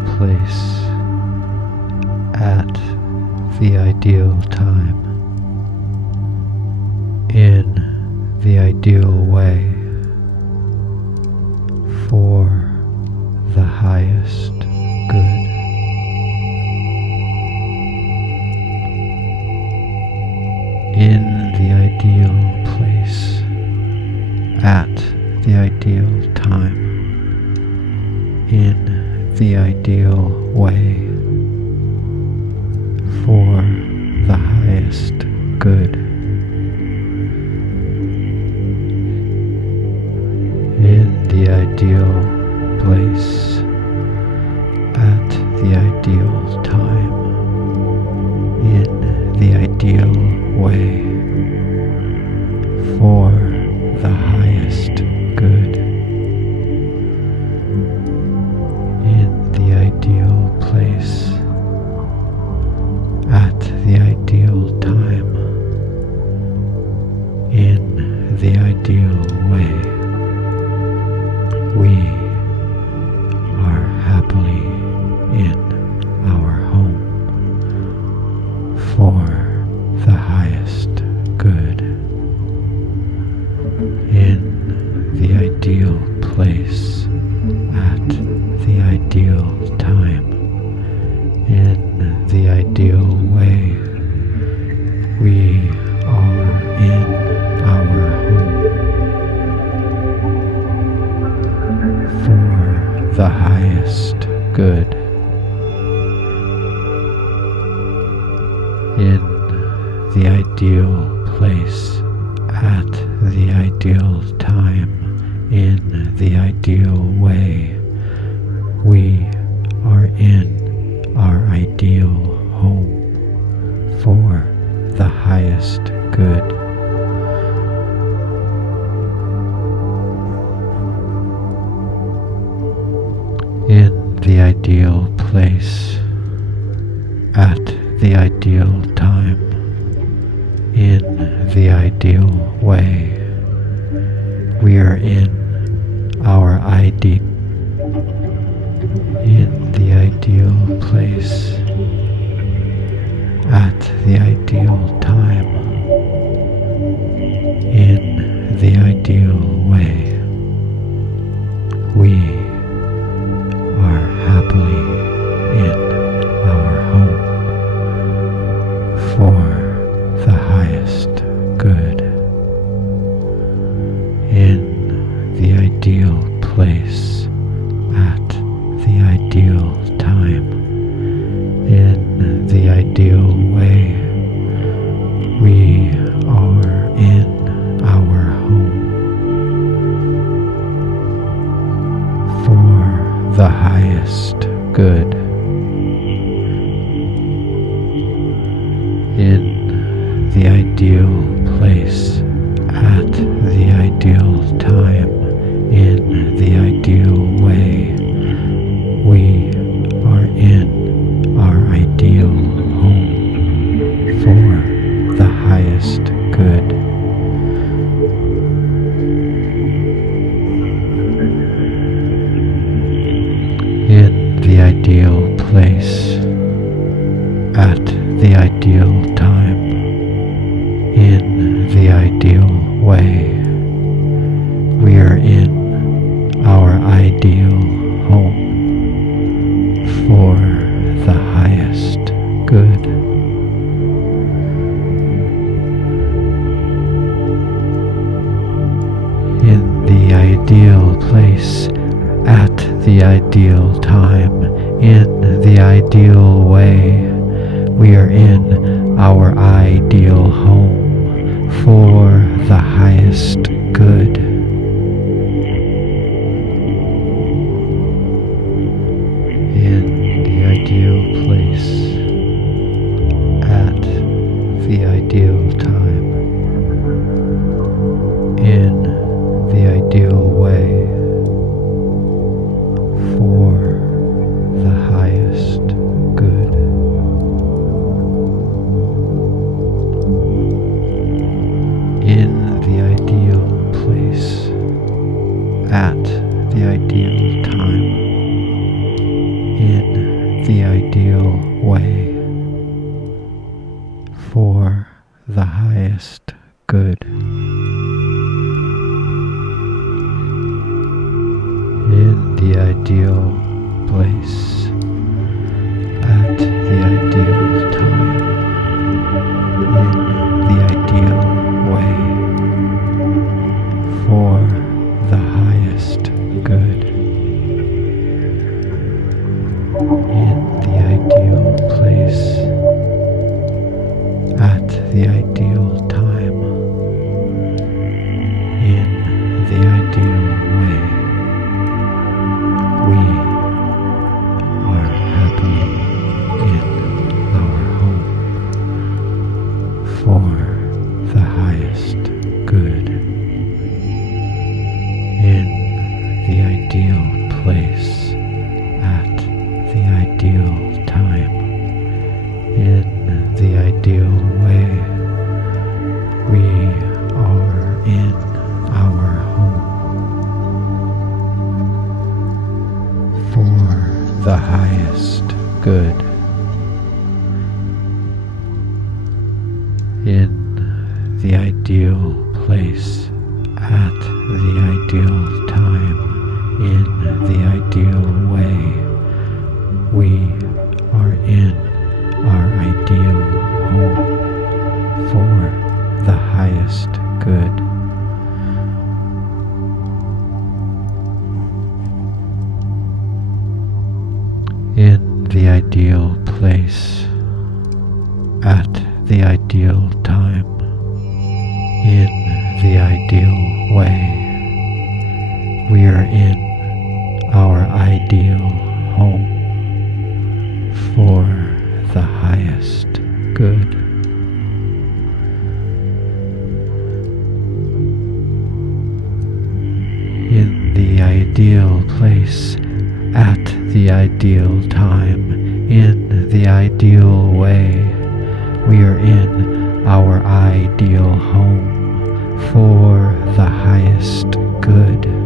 place at the ideal time, in the ideal way, for the highest good. In the ideal place at the ideal time, in the ideal way, for the highest good. In the ideal place at the ideal time, in the ideal way, for the highest good. In the ideal place at the ideal time, in the ideal way, we are happily in our home for the highest good. In the ideal place at the ideal time, in the ideal way, we are in our home for the highest good. In the ideal place at the ideal time, in the ideal way, we are in our ideal home for the highest good. In the ideal place at the ideal time, in the ideal way, we are in our ideal. In the ideal place at the ideal time, in the ideal way, we are happily in our home for the highest good. In the ideal place at the ideal time, in the ideal way, we are in our home for the highest good. In the ideal place at the ideal time, in the ideal way, we are in our ideal home for the highest good. In the ideal place at the ideal time, in the ideal way, we are in our ideal home for the highest good. In the ideal place at the ideal time, in the ideal way, we are in our ideal home for the highest good. In the ideal place at the ideal time, in the ideal way, for the highest good. In the ideal place at the ideal time, in the ideal way, for the highest good. In the ideal place, at the ideal time, in the ideal way, for the highest good. In the ideal place, at the ideal time, in the ideal way, we are happy in our home for the highest good. In the ideal place, at the ideal time, in the ideal way, we are in our home for the highest good. In the ideal place, at the ideal time, in the ideal way, we are in our ideal home for the highest good. In the ideal place, at the ideal time, in the ideal way, we are in our ideal home for the highest good. In the ideal place, at the ideal time, in the ideal way, we are in our ideal home for the highest good.